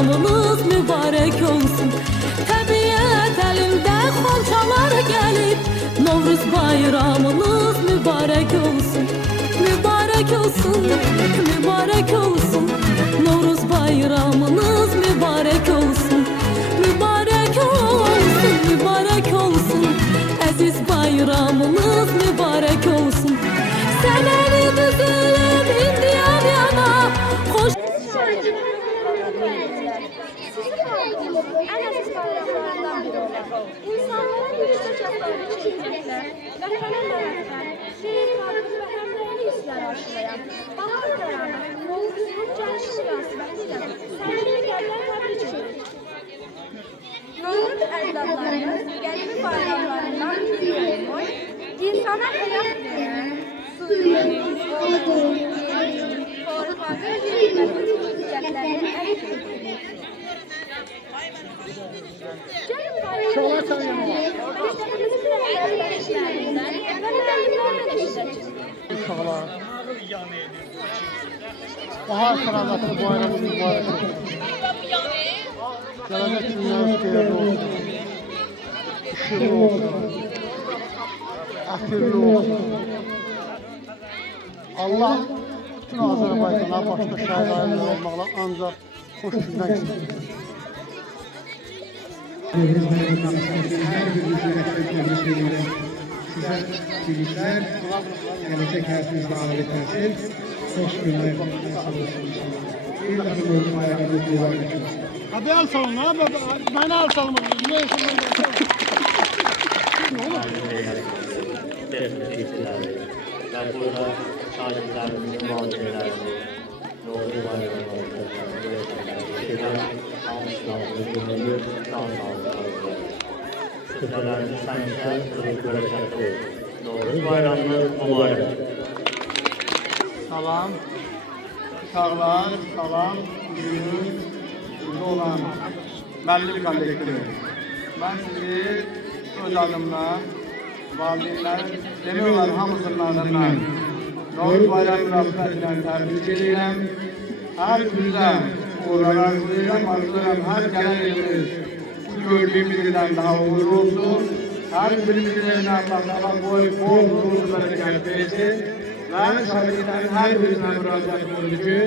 bayramınız mübarek olsun. Təbiət əlində xonçalar gəlib, Novruz bayramınız mübarek olsun. Mübarek olsun, mübarek olsun. Novruz bayramınız mübarek olsun. Mübarek olsun, mübarek olsun. Əziz bayramınız mübarek olsun. Sənəni düzülüb indiyan yana, xoş... En aziz bayramlarından biri olan, insanların yüksek yaşlarını çiğnekler, vətənə mənəfər, xeyirxahlıq və həmrəyli hisslər aşılayan, bahar dönəmi, Novruzun gəlişi münasibətilə səmimi qəlblər təbrik edir. Novruz əcdadlarımız qəlbi bayramlarından biri olmuş, insana həyat veren, suyu, torpağı və xüsusiyyətlərini əks etdirir. Şola sayın. Uşaqlar. Bahar selametli bayramımız mübarek olsun. Gelecek dünyası değerli olsun. Işıklı olsun. Akıllı olsun. Allah bütün Azerbaycan'a başta şahidaylı olmakla ancak hoş günler istedim. Novruz bayramı her bir üzere tebrik ediyorum. Size tebrikler, gelecek hayatınızda ağırlık versin. Hoş günler nasıl olsun inşallah. Bir daha Novruz bayramı mübarek olsun. Hadi el salın abi, beni el salın. Ne işin Ben burada şahitlerimizin muhabbetlerini, Novruz bayramı almışlarını, Kıtalarını sanca görecekti. Novruz bayramı mübarek. Salam. Uşaqlar, salam. Bugün burada olan müəllim kollektivi. Ben sizi öz adımla, valideynlər, demək olar hamısının adından Novruz bayramı münasibətilə təbrik edirəm. Hər gündə uğurlarınızı arzulayıram. Hər gələn ilimiz gördüğümüz ilden daha uğurlu olsun. Her birimizin eline Allah boy, bol, uğurları gelip versin. Ve şahitlerin her birine müracaat ediyoruz ki,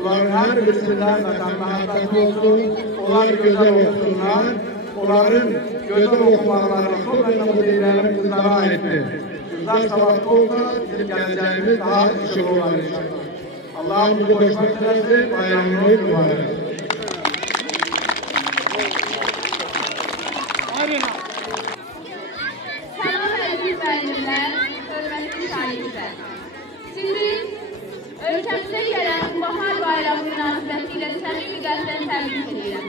onların her birisinden vatandaşlık olsun, onlar güzel olsunlar, onların güzel okumalarına çok önemli değerli kızlara aittir. Kızlar savaşta olsa bizim geleceğimiz daha ışık olur inşallah. Allah'ın bizi koşmak dilerse bayramını mübarek. Salam əziz müəllimlər, hörmətli şagirdlər. Sizi ölkəmizə gələn bahar bayramı münasibətilə səmimi qəlbdən təbrik edirəm.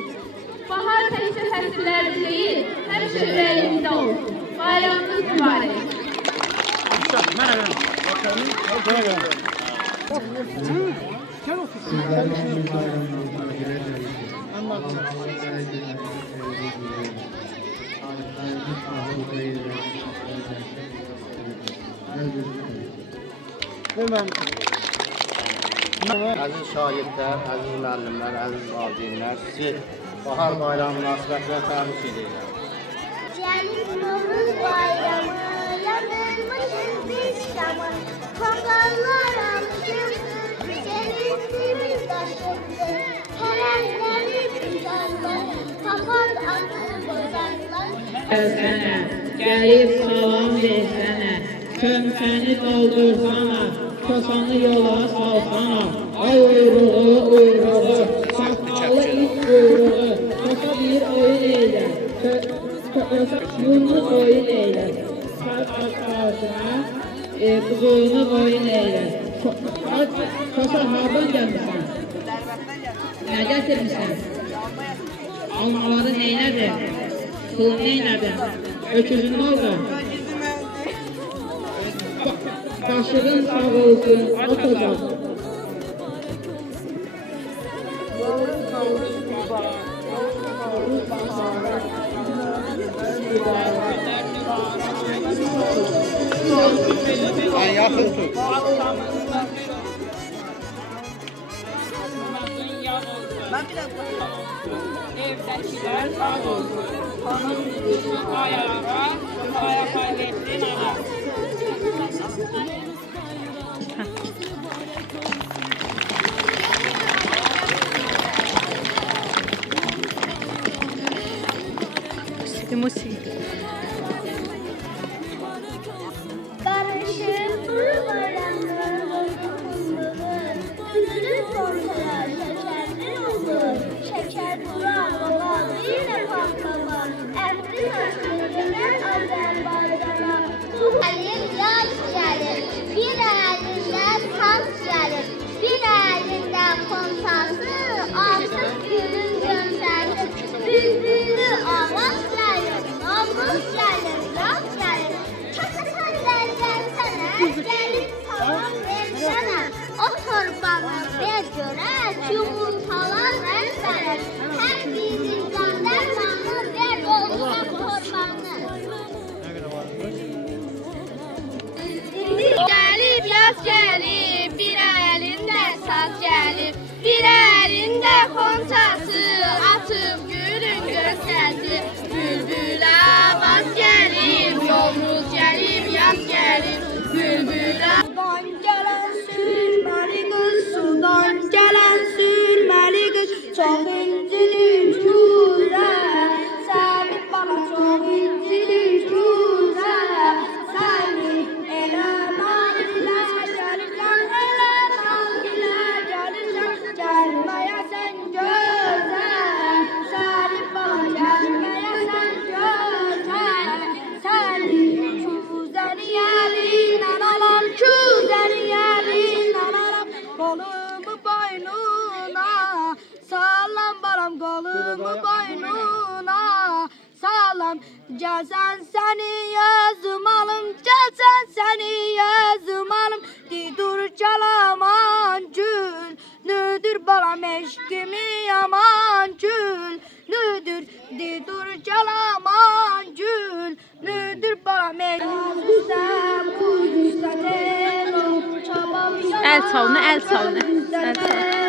Bahar təkcə fəsillərdə deyil, həmişə ürəyimizdə olsun. Bayramınız mübarək. Sizlerden Novruz bayramınızda girelim. Aziz şagirdlər, aziz müəllimlər, aziz valideynlər, sizi bahar bayramı münasibətilə təbrik edirəm. Gəlib Novruz bayramı, yanılmışız biz şamı, konqarlar almışız, sevindimiz daşındı, hərəngləri bizanlar, papaz atır bozanlar. Sənə, gəlib salam versənə, kömsəni doldursana, kosanı yola salsana, ay uyruğu, uyruğu, saqqalı it uyruğu, kosa bir oyun eylə, bunu oyun eylə, saqqasına, quzunu oyun eylə, kosa hardan gəlmişsən? Nə gətirmişsən? Almaları neynədir? Pul neynədir? Öküzün ne oldu? Başının sağ olsun, atacaq. Ay yaxın tut. Evdəkiler sağ olsun. Xanım ayağa getdin ana. Barışın bayramları üzülür korkular şekerli olur. Şeker duran olan yine patlama. Ehli taşlarından Azerbaycan'a. Bu elin yaz gelir, bir elinde saz gelir. Bir elinde kontası, artık gülün göndərir. Bülbülü avaz gelir, namus gelir, yaz gelir. Gelip salam versene, o torbanı ver görək, yumurtalar ver sənə. Hər bizim qandarmanı ver olsa torbanı. Gəlib yaz gəlib, bir əlində saz gəlib, bir əlində xontası, atıb gülün göstərdi. Bülbül avaz gəlib, Novruz gəlib, yaz gəlib. Sudan gelen sürmeli kız, sudan gelen sürmeli kız, çok incidir cüze, sen bana çok incidir cüze, seni eleman ile gelirsen, eleman ile gelirsen, gelmeye sen göze, seni bana gelmeye sen göze, seni cüzeni elinden alan cüzeni elinden alan, kolumu boynuna sağlam baram, kolumu boynuna sağlam. Gelsen seni yazım alım, gelsen seni yazım alım, didur calaman gül, nüdür baram eşkimi yaman gül, nüdür didur calaman gül, nüdür baram eşkimi. El çalını, el çalını. El çalını.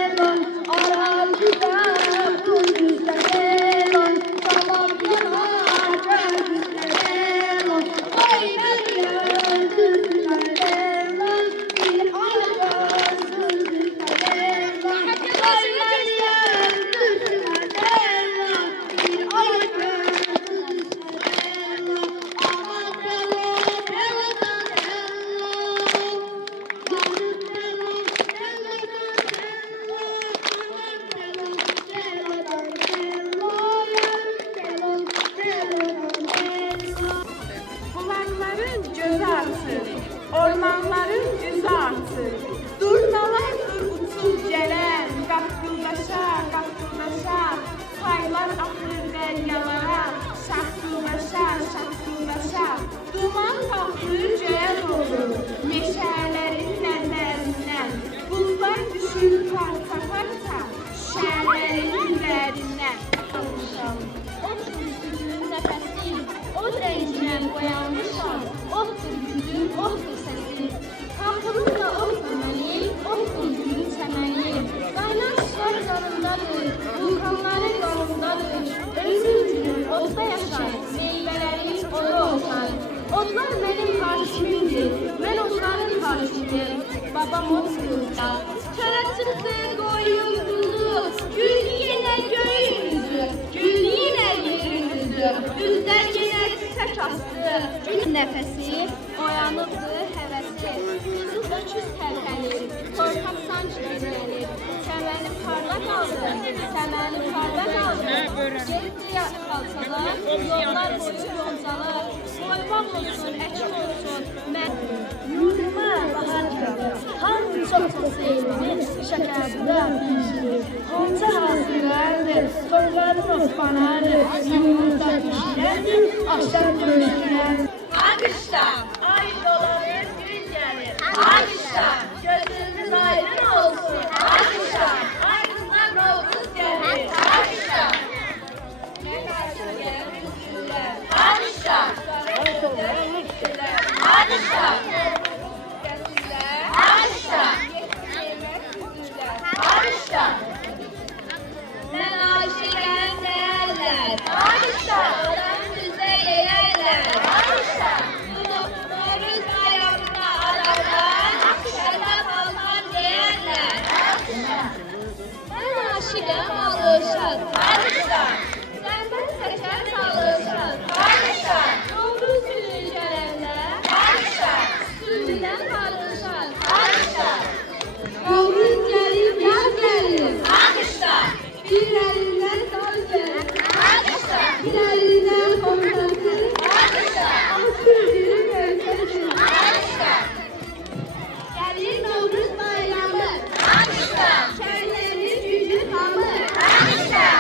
Bulakların gözü açır, ormanların yüzü açır. Durnalardır uçub gələn, qapqıldaşa, qapqıldaşa, saylar axır dəryalara, şaxqıldaşa, şaxqıldaşa. Duman qalxır göyə doğru, meşələrin nəzərindən, buludlar düşür parça-parça, şəhərlərin üzərindən. O renciden boyanmışam, ohdur gülüm, ohdur səsim. Qalxımın da ohdur mənim, ohdur gülüm səməni. Qaynar sular yanındadır, vulkanların yanındadır. Özümdür, odda yaşar, meyvələri oda olsan. Odlar mənim hakimimdir, mən onların hakimiyim. Babam otururda, çölə çıxdı qoyun quzu, gül yenə göyün üzü, gül yenə yerin üzü, üzlər yenə çiçək astı, gün nəfəsi, oyanıbdı həvəsi, qızıl öküz tərpənir, torpaq sanki dinlənir, səməni parda qaldı, səməni parda qaldı, geridə qalsalar, yollar boyu yolcalar, boybaq olsun, əkin olsun, mən yuruma bahar gəldi, hamı çox sevimli, şəkərdə pişirir, Honca hazırlardır, torların ospanardır, yumurta pişirərdir, axşam görüşürərdir. Akışta ay dolanır gün gelir. Akışta gözünüz aydın olsun. Akışta ay kızlar Novruz gelir. Akışta ne karşı gelir güller. Akışta Akışta Akışta Akışta Eşiğim alışır. Alışır. Səndən çəkər salışır. Alışır. Novruz günü gələndə. Alışır. Südündən alışır. Alışır. Novruz gəlib, yaz gəlir. Alışır. Bir əlindən saz gəlir. Alışır. Bir əlindən komşası. Alışır. Alışır günü görsəşir. Alışır. Gəlir Novruz bayramı. Alışır. Şəhərlərin gücü tamı. Alışır.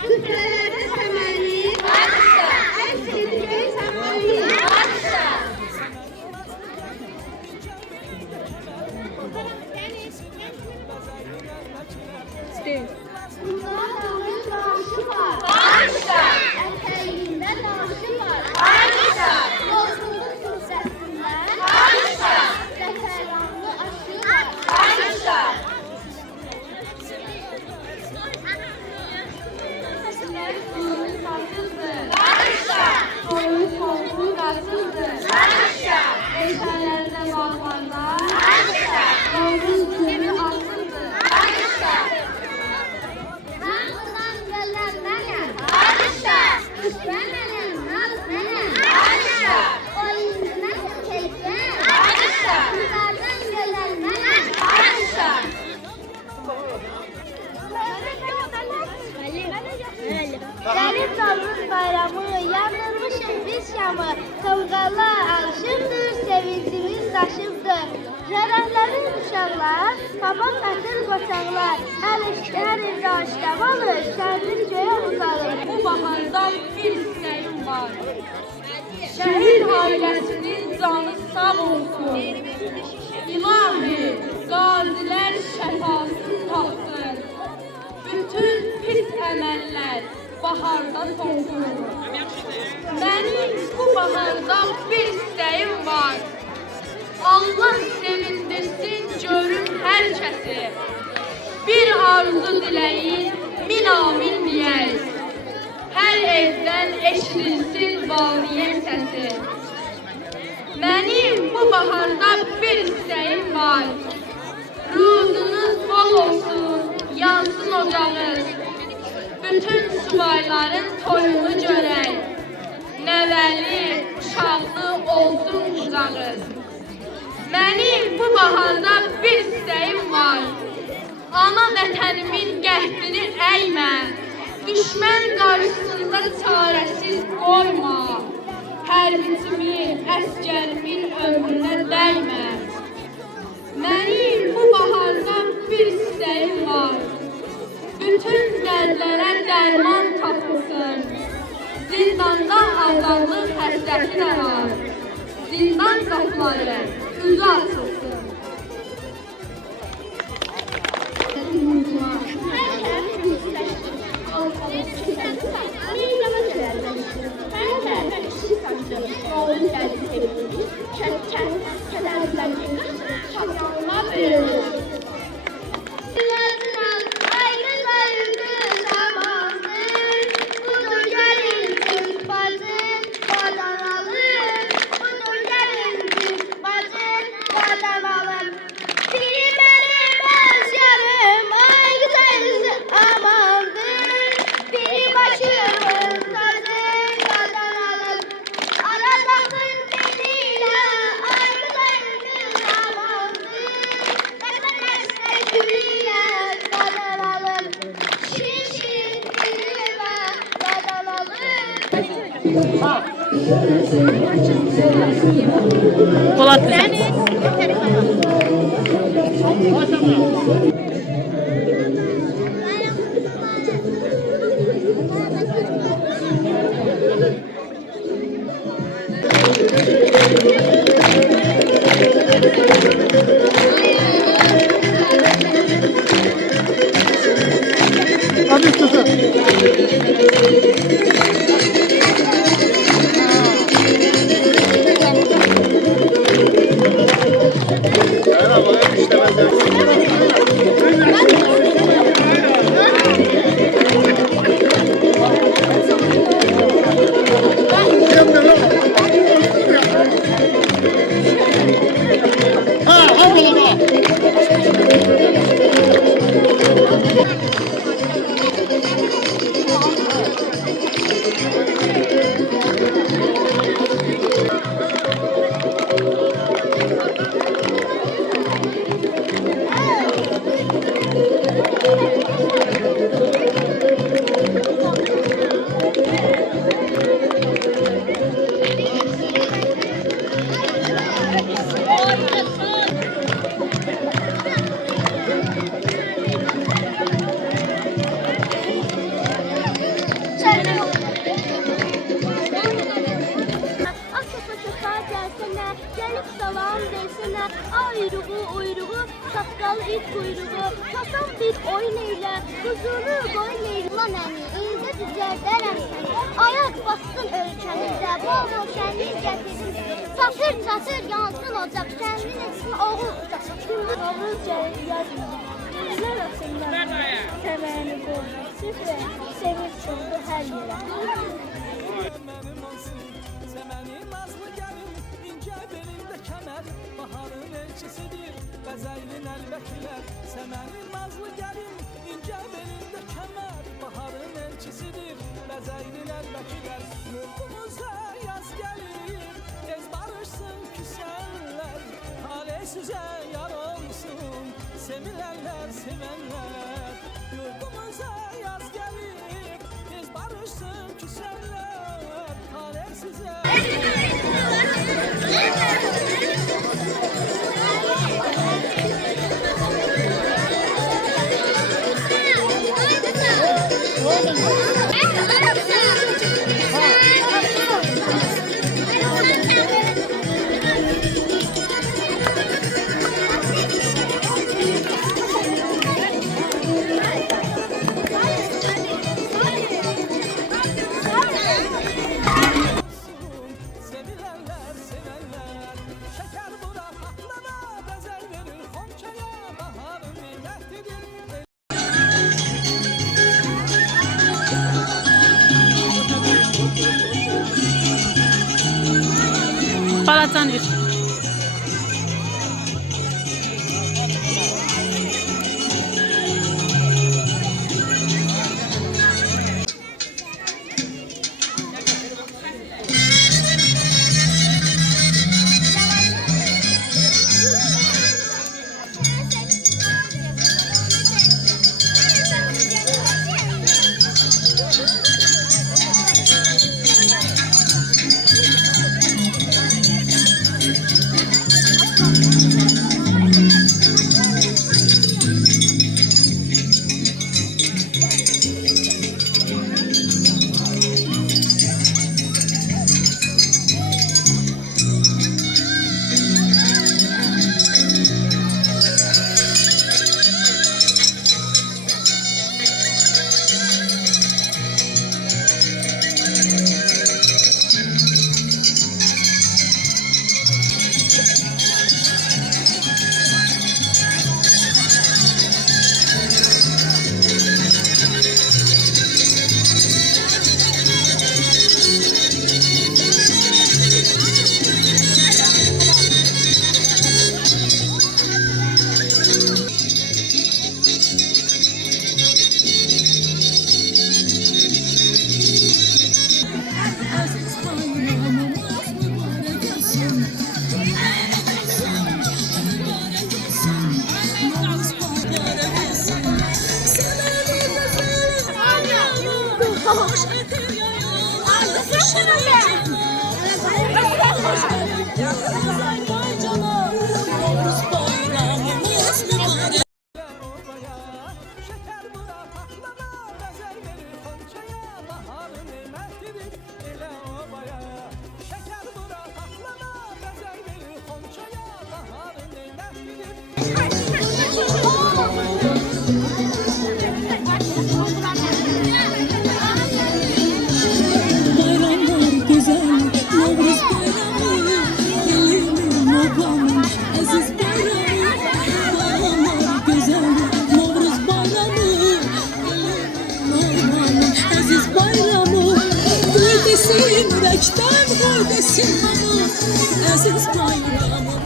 Süfrələrdə səməni. Alışır. Əks edəcək səməni. Alışır. Bunda Novruz maaşı var. Alışır. Ətəyində daşı var. Alışır. Yolculuk fürsətində. Alışır. Zəfəranlı aşı var. Alışır. Novruz fasıldır. Alışır. Novruz korku qasıldır. Alışır. Eşələrdə bağlarda. Alışır. Novruz günü asıldır. Alışır. Nağılan gələn mənəm. Alışır. Düşmən mənəm, naz mənəm. Alışır. Oyuncuна keyfən. Alışır. Yukarıdan gələn mənəm. Alışır. Gəlib Novruz bayramı, yandırmışıq biz şamı. Tovqallar alışıbdır, sevincimiz daşıbdır. Şərəflərin uşaqlar, tamam qatır qoçaqlar. Hər evdə aşkam alır, şəhərlik göyə uzalır. Bu bahardan bir istəyim var. Şəhid ailəsinin canı sağ olsun. İlahi, qazilər şəfasını tapsın. Bütün pis əməllər baharda solsun. Mənim bu bahardan bir istəyim var. Allah sevindirsin görüm hər kəsi. Bir arzu diləyin, min amin deyək. Hər evdən eşidilsin valiyin səsi. Mənim bu baharda bir istəyim var. Ruzunuz bol olsun, yansın ocağınız. Bütün subayların toyunu görək. Nəvəli, uşaqlı olsun qucağınız. Mənim bu baharda bir istəyim var. Ana vətənimin qəhdini əymə. Düşmən qarşısında çarəsiz qoyma. Hərbitimin, əskərimin ömrünə dəymə. Mənim bu baharda bir istəyim var. Bütün dərdlərə dərman tapılsın. Zindanda azadlıq həsrəti də var. Zindan qapıları üzü açılsın. Polat Hadi kızım. Ha, al bana. Ayruğu, uyruğu, saqqalı it kuyruğu, Kasan bir oyun eylə, huzuru qoyun eylə. Lan əmi, indi düzəldərəm səni. Ayaq bastın ölkəmizdə, bol şənlik gətirdim. Çatır, çatır, yansın ocaq, şənlik etsin oğul ucaq. Gündüz olur, yaz Güzlər asınlar, sevəni qoldu. Süfrə, sevir çoxdu hər yerə. Mənim olsun, səməni nazlı gəlin, incə belində kəmər, baharın elçisidir, bəzəylin əlbəkilər. Səməni nazlı gəlin, incə belində kəmər, baharın elçisidir, bəzəylin əlbəkilər. Yurdumuza yaz gəlir, tez barışsın küsənlər, talih sizə yar olsun, sevilərlər, sevənlər. Yurdumuza yaz gəlir, tez barışsın küsənlər, talih sizə. Sevilərlər, sevənlər, şəkər bura patlana, bəzər verir xonçaya, baharın nemətlidir. Balacanır. Şəkər bura patlana, bəzər verir xonçaya, baharın nemətlidir, elə obaya. Şəkər bura patlana, bəzər verir xonçaya, baharın nemətlidir. Bayramlar güzel, Novruz bayramı, gelinim ablamın aziz bayramı. Bayramlar güzel, Novruz bayramı, gelinim ablamın aziz bayramı. Gül desin ürəkdən, qoy desin bana, aziz bayramı.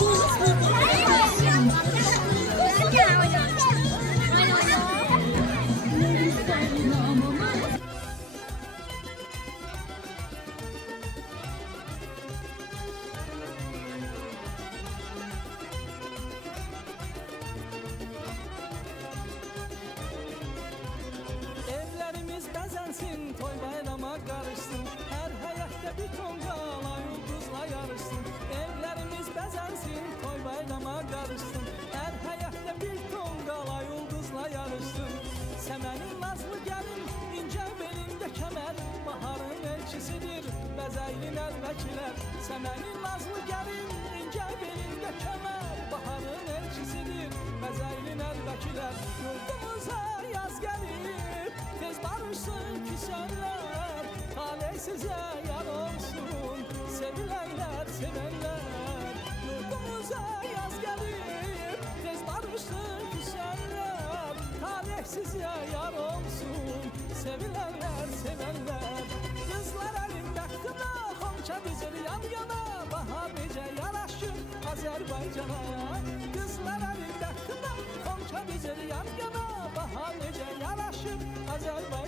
Evlərimiz bəzənsin, toy bayrama qarışsın, hər həyətdə bir tonqala ulduzla yarışsın. Evlərimiz bəzənsin, toy bayrama qarışsın, hər həyətdə bir tonqala ulduzla yarışsın. Səmənin nazlı gəlin, incə belində kəmər, baharın elçisidir, bəzəylin əlbəkilər. Səmənin nazlı gəlin, incə belində kəmər, baharın elçisidir Məzəylin əldəkilər Yurdumuza yaz gəlib Tez barışsın küsənlər Talih sizə yar olsun Sevilənlər, sevənlər Yurdumuza yaz gəlib Tez barışsın küsənlər Talih sizə yar olsun Sevilənlər, sevənlər Kızlar əlində qına Xonça dizir yan yana Baha necə yaraşır Azərbaycana Kızlar əlində qına Xonça dizir yan yana Baha necə yaraşır Azərbaycana